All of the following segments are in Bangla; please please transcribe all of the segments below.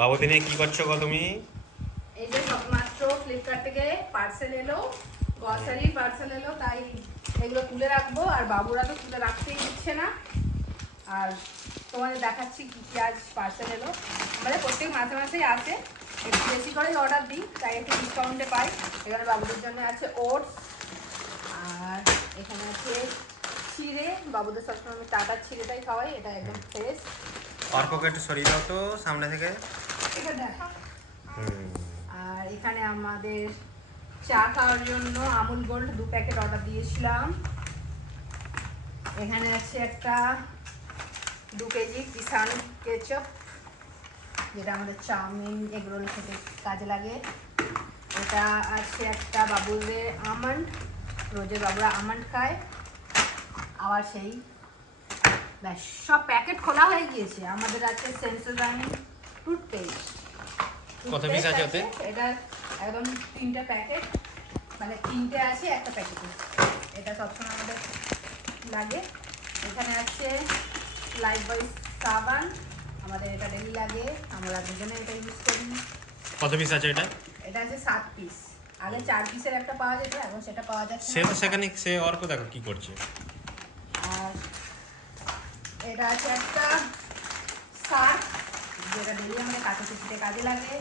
বাবুকে নিয়ে কি করছো গো তুমি? এই যে মাত্র ফ্লিপকার্ট থেকে পার্সেল এলো, গ্রসারি পার্সেল এলো, তাই এগুলো তুলে রাখবো। আর বাবুরা তো তুলে রাখতেই দিচ্ছে না। আর তোমাদের দেখাচ্ছি কি কি আজ পার্সেল এলো। আমাদের প্রত্যেক মাসে মাসেই আসে, একটু বেশি করেই অর্ডার দিই, তাই একটু ডিসকাউন্টে পাই। এখানে বাবুদের জন্য আছে ওটস, আর এখানে আছে চিড়ে। বাবুদের সবসময় আমি টাটার চিড়েটাই খাওয়াই, এটা একদম ফ্রেশ। অর্ককে একটু সরিয়ে দাও তো সামনে থেকে। এটা দেখা। আর এখানে আমাদের চা খাওয়ার জন্য আমুল গোল্ড 2 প্যাকেট অর্ডার দিয়েছিলাম। এখানে আছে একটা 2 কেজি কিষান কেচাপ, যেটা আমাদের চাউমিন এগরোল খেতে কাজে লাগে। এটা আছে একটা বাবুদের আমন্ড, রোজে বাবুরা আমন্ড খায়। আবার সেই ব্যাস সব প্যাকেট খোলা হয়ে গিয়েছে। আমাদের আছে সেন্সোডাইন টুথপেস্ট। কত পিস আছে ওতে? এটা একদম 3টে প্যাকেট, মানে 3টে আছে একটা প্যাকেটে। এটা সবসময় আমাদের লাগে। এখানে আছে লাইফবয় সাবান, আমাদের এটা ডেলি লাগে, আমরা দুজনে এটা ইউজ করি। কত পিস আছে এটা? এটা আছে 7 পিস। আগে 4 পিসের একটা পাওয়া যেত, এখন সেটা পাওয়া যাচ্ছে সে না। তো সেখানে সে অর্ক দেখো কি করছে। আর এটা আছে একটা সার্ফ, যেটা ডেলি আমাদের কাটাকুটিতে কাজে লাগে।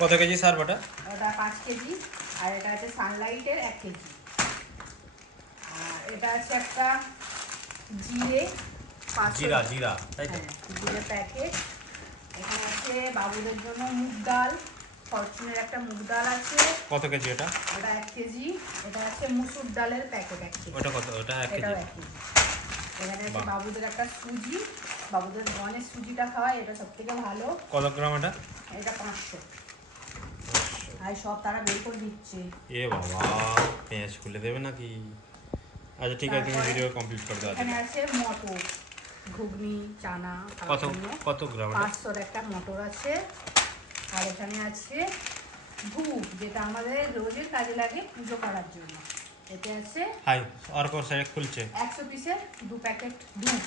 কত কেজি সার ওটা? ওটা 5 কেজি। আর এটা আছে সানলাইটের 1 কেজি। আর এটা আছে একটা জিরে, 500 জিরা জিরা তাই তো? জিরে প্যাকেট। এখানে আছে বাবুদের জন্য মুগ ডাল, ফরচুনের একটা মুগ ডাল আছে। কত কেজি এটা? ওটা 1 কেজি। এটা আছে মুসুর ডালের প্যাকেট 1 কেজি। ওটা কত? ওটা 1 কেজি। এটাও 1 কেজি। এখানে আছে বাবুদের একটা সুজি, বাবুদের বনের সুজিটা খাওয়ায়, এটা সব থেকে ভালো। কত গ্রাম এটা? এটা 500। আর সব তারা বের করে দিচ্ছে। এ বাবা, পেঁয়াজ খুলে দেবে নাকি? আচ্ছা ঠিক আছে, তুমি ভিডিও কমপ্লিট করে দাও। এখানে আছে মটর, ঘুগনি, চানা। কত কত গ্রাম এটা? 500 একটা মটর আছে। আর এখানে আছে ধূপ, যেটা আমাদের রোজের কাজে লাগে পুজো করার জন্য। এতে আছে হাই অর্ক সাইড খুলছে। 100 পিসের 2 প্যাকেট ধূপ।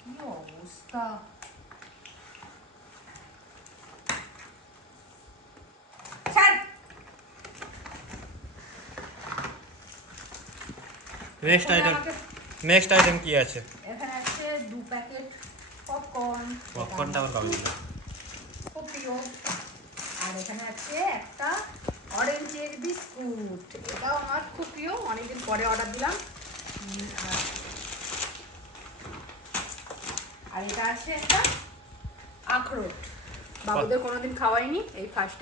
কি অবস্থা! নেক্সট আইটেম কি আছে? এখানে আছে 2 প্যাকেট পপকর্ন। পপকর্নটা আবার কবে দিল? খুব প্রিয়। আর এখানে আছে একটা অরেঞ্জের বিস্কুট, এটাও আমার খুব প্রিয়, অনেকদিন পরে অর্ডার দিলাম। আর এটা আছে একটা আখরোট, বাবুদের কোনোদিন খাওয়াইনি, এই ফার্স্ট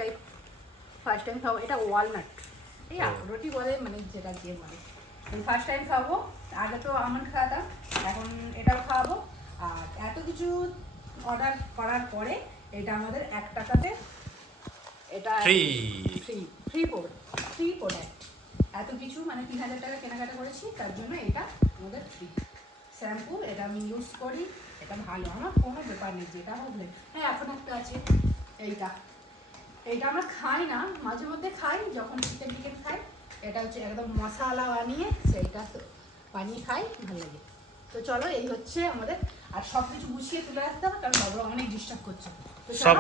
টাইম খাবো। এটা ওয়ালনাট, এই আখরোটই বলে, মানে যেটা যে বলে। এই ফার্স্ট টাইম খাবো। আগে তো আমন্ড খাওয়াতাম, এখন এটাও খাওয়াবো। আর এত কিছু অর্ডার করার পরে এটা আমাদের 1 টাকাতে, এটা ফ্রি প্রোডাক্ট। এত কিছু মানে 3000 টাকা কেনাকাটা করেছি, তার জন্য এটা আমাদের ফ্রি। শ্যাম্পু, এটা আমি ইউজ করি, এটা ভালো, আমার কোনো ব্যাপার নেই, যেটা হবে। হ্যাঁ, এখন একটা আছে এইটা আমরা খাই না, মাঝে মধ্যে খাই, যখন চিকেন খাই। এটা হচ্ছে একদম মশলা বানিয়ে, সেইটা বানিয়ে খাই, ভালো লাগে। তো চলো, এই হচ্ছে আমাদের। আর সব কিছু গুছিয়ে তুলে রাখতে হবে, কারণ বাবুরা অনেক ডিস্টার্ব করছে। সব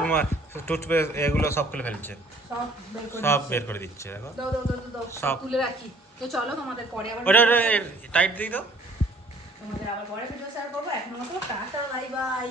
টুথপেস্ট এগুলো সব খুলে ফেলছে, সব বের করে দিচ্ছে। দেখো দাও সব তুলে রাখি। তো চলো, তোমাদের পরে আবার ওটা টাইট দিয়ে দাও। তোমাদের আবার পরে ভিডিও শেয়ার করবো। এখন মতো টাটা, বাই বাই।